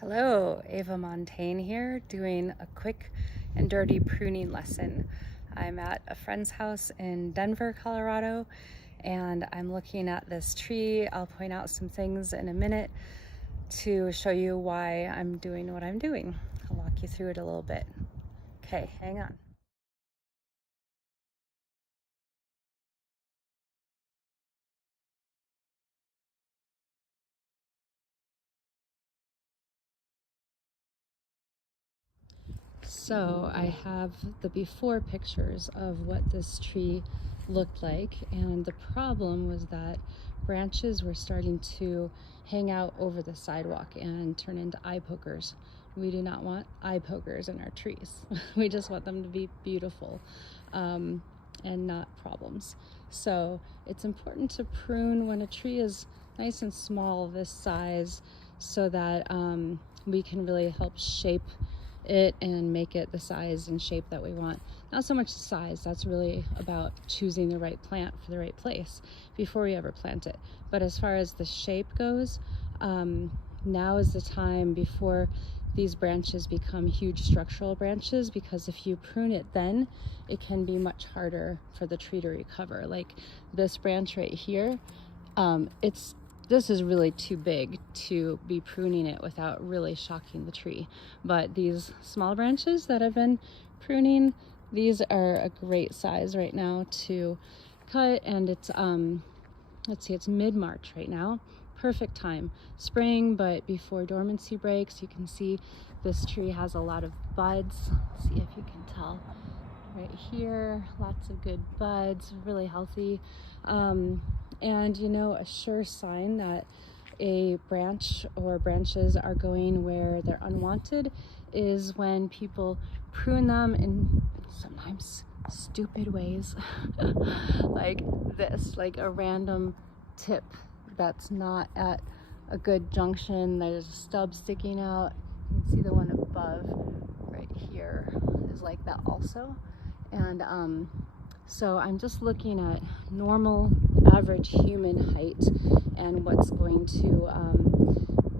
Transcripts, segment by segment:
Hello, Ava Montaigne here, doing a quick and dirty pruning lesson. I'm at a friend's house in Denver, Colorado, and I'm looking at this tree. I'll point out some things in a minute to show you why I'm doing what I'm doing. I'll walk you through it a little bit. Okay, hang on. So I have the before pictures of what this tree looked like, and the problem was that branches were starting to hang out over the sidewalk and turn into eye pokers. We do not want eye pokers in our trees. We just want them to be beautiful and not problems. So it's important to prune when a tree is nice and small, this size, so that we can really help shape it and make it the size and shape that we want. Not so much the size, that's really about choosing the right plant for the right place before we ever plant it. But as far as the shape goes, now is the time before these branches become huge structural branches, because if you prune it then, it can be much harder for the tree to recover. Like this branch right here, this is really too big to be pruning it without really shocking the tree. But these small branches that I've been pruning, these are a great size right now to cut, and it's let's see, it's mid-March right now. Perfect time. Spring, but before dormancy breaks. You can see this tree has a lot of buds. Let's see if you can tell right here, lots of good buds, really healthy. And you know, a sure sign that a branch or branches are going where they're unwanted is when people prune them in sometimes stupid ways like this, like a random tip that's not at a good junction. There's a stub sticking out. You can see the one above right here is like that also. And so I'm just looking at normal average human height and what's going to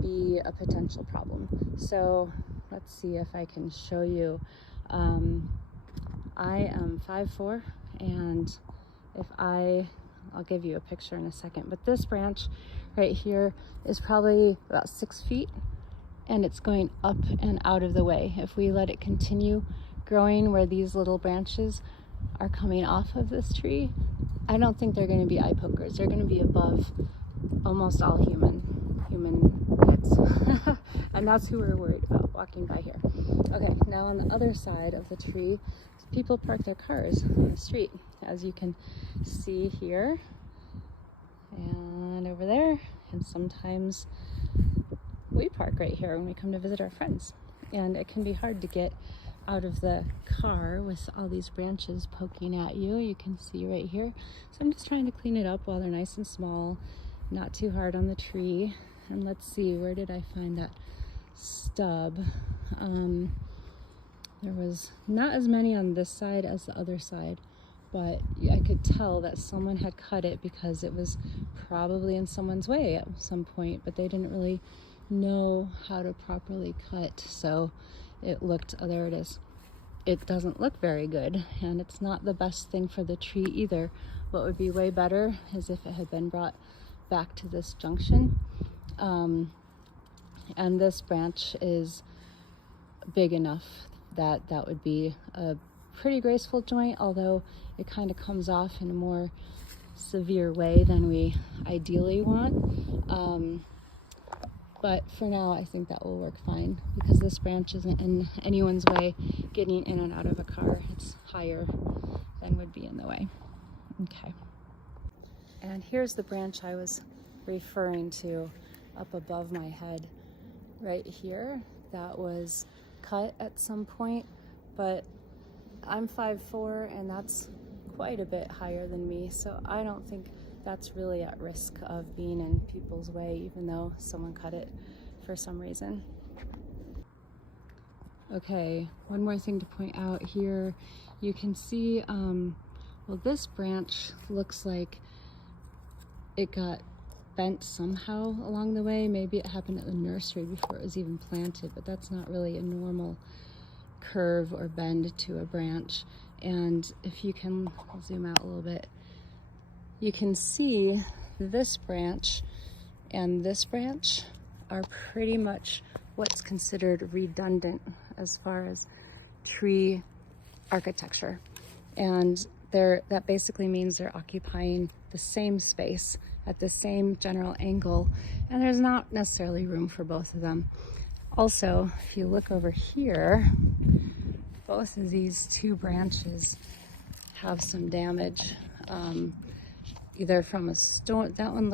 be a potential problem. So let's see if I can show you. I am 5'4", and if I'll give you a picture in a second, but this branch right here is probably about 6 feet, and it's going up and out of the way. If we let it continue growing where these little branches are coming off of this tree, I don't think they're going to be eye pokers. They're going to be above almost all human heads. And that's who we're worried about walking by here. Okay, now on the other side of the tree, people park their cars on the street, as you can see here and over there. And sometimes we park right here when we come to visit our friends, and it can be hard to get out of the car with all these branches poking at you. You can see right here. So I'm just trying to clean it up while they're nice and small, not too hard on the tree. And let's see, where did I find that stub? There was not as many on this side as the other side, but I could tell that someone had cut it because it was probably in someone's way at some point, but they didn't really know how to properly cut. So it looked, oh, there it is. It doesn't look very good, and it's not the best thing for the tree either. What would be way better is if it had been brought back to this junction. And this branch is big enough that that would be a pretty graceful joint, although it kind of comes off in a more severe way than we ideally want. But for now, I think that will work fine because this branch isn't in anyone's way getting in and out of a car. It's higher than would be in the way. Okay. And here's the branch I was referring to up above my head right here. That was cut at some point, but I'm 5'4", and that's quite a bit higher than me, so I don't think that's really at risk of being in people's way, even though someone cut it for some reason. Okay, one more thing to point out here. You can see, well, this branch looks like it got bent somehow along the way. Maybe it happened at the nursery before it was even planted, but that's not really a normal curve or bend to a branch. And if you can, I'll zoom out a little bit, you can see this branch and this branch are pretty much what's considered redundant as far as tree architecture. And that basically means they're occupying the same space at the same general angle, and there's not necessarily room for both of them. Also, if you look over here, both of these two branches have some damage, either from a storm. That one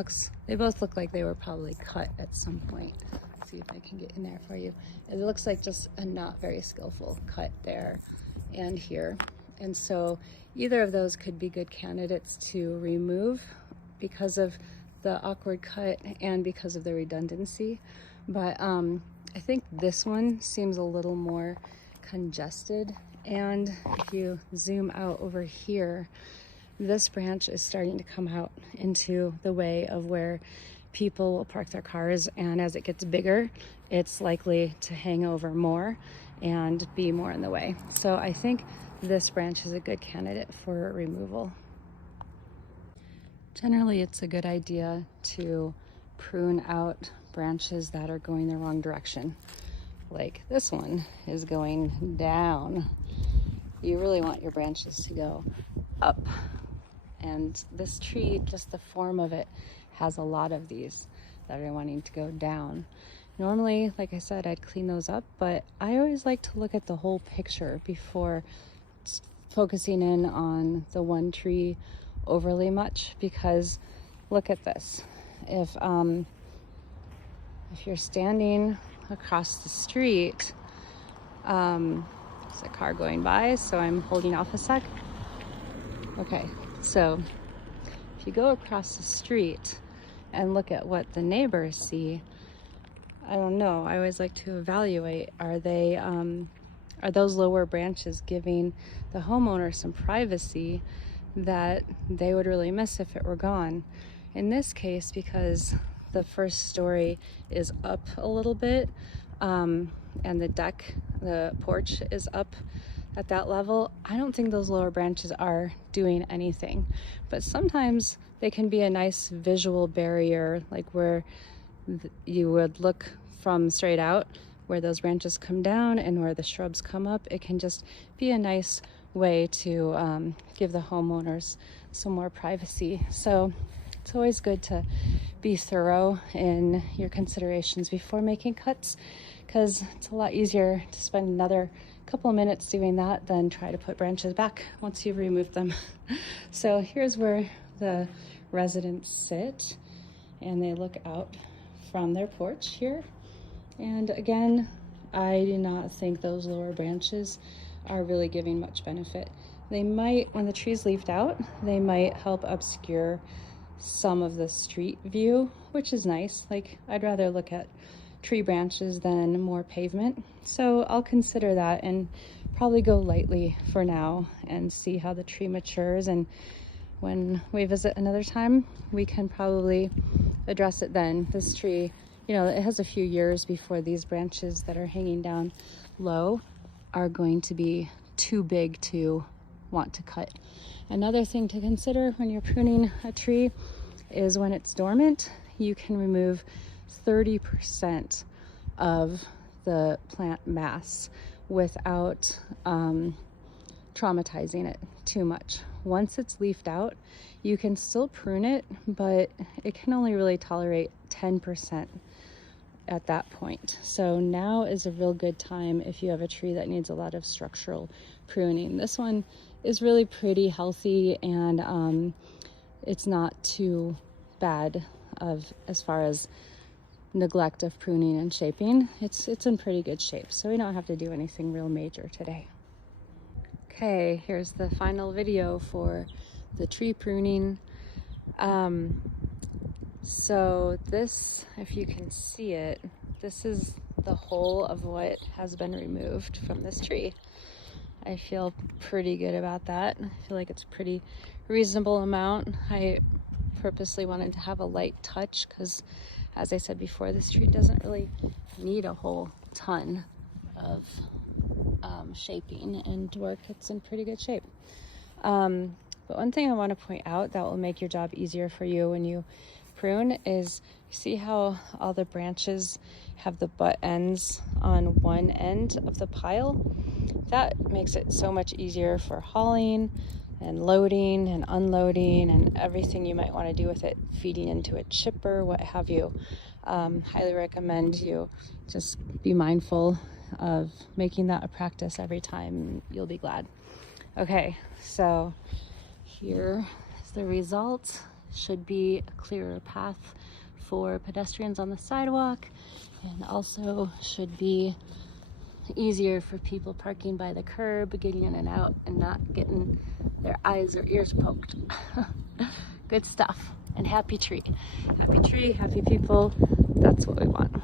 they both look like they were probably cut at some point. Let's see if I can get in there for you. It looks like just a not very skillful cut there and here. And so either of those could be good candidates to remove because of the awkward cut and because of the redundancy. But I think this one seems a little more congested. And if you zoom out over here, this branch is starting to come out into the way of where people will park their cars. And as it gets bigger, it's likely to hang over more and be more in the way. So I think this branch is a good candidate for removal. Generally, it's a good idea to prune out branches that are going the wrong direction. Like this one is going down. You really want your branches to go up. And this tree, just the form of it, has a lot of these that are wanting to go down. Normally, like I said, I'd clean those up, but I always like to look at the whole picture before focusing in on the one tree overly much, because look at this. If you're standing across the street, there's a car going by, so I'm holding off a sec. Okay, so if you go across the street and look at what the neighbors see, I don't know, I always like to evaluate, are those lower branches giving the homeowner some privacy that they would really miss if it were gone? In this case, because the first story is up a little bit, and the porch is up at that level, I don't think those lower branches are doing anything. But sometimes they can be a nice visual barrier, like where you would look from straight out, where those branches come down and where the shrubs come up. It can just be a nice way to give the homeowners some more privacy. So it's always good to be thorough in your considerations before making cuts, because it's a lot easier to spend another couple of minutes doing that than try to put branches back once you've removed them. So here's where the residents sit, and they look out from their porch here. And again, I do not think those lower branches are really giving much benefit. They might, when the tree's leafed out, they might help obscure some of the street view, which is nice. Like, I'd rather look at tree branches than more pavement. So I'll consider that and probably go lightly for now and see how the tree matures. And when we visit another time, we can probably address it then. This tree, you know, it has a few years before these branches that are hanging down low are going to be too big to want to cut. Another thing to consider when you're pruning a tree is when it's dormant, you can remove 30% of the plant mass without traumatizing it too much. Once it's leafed out, you can still prune it, but it can only really tolerate 10% at that point. So now is a real good time if you have a tree that needs a lot of structural pruning. This one is really pretty healthy, and it's not too bad as far as neglect of pruning and shaping. It's in pretty good shape, so we don't have to do anything real major today. Okay, here's the final video for the tree pruning. So this, if you can see it, this is the whole of what has been removed from this tree. I feel pretty good about that. I feel like it's a pretty reasonable amount. I purposely wanted to have a light touch because, as I said before, this tree doesn't really need a whole ton of shaping and work. It's in pretty good shape. But one thing I want to point out that will make your job easier for you when you prune is, you see how all the branches have the butt ends on one end of the pile? That makes it so much easier for hauling and loading and unloading and everything you might want to do with it, feeding into a chipper, what have you. Highly recommend you just be mindful of making that a practice every time. You'll be glad. Okay, so here is the result. Should be a clearer path for pedestrians on the sidewalk, and also should be easier for people parking by the curb, getting in and out and not getting their eyes or ears poked. Good stuff. And happy tree. Happy tree, happy people. That's what we want.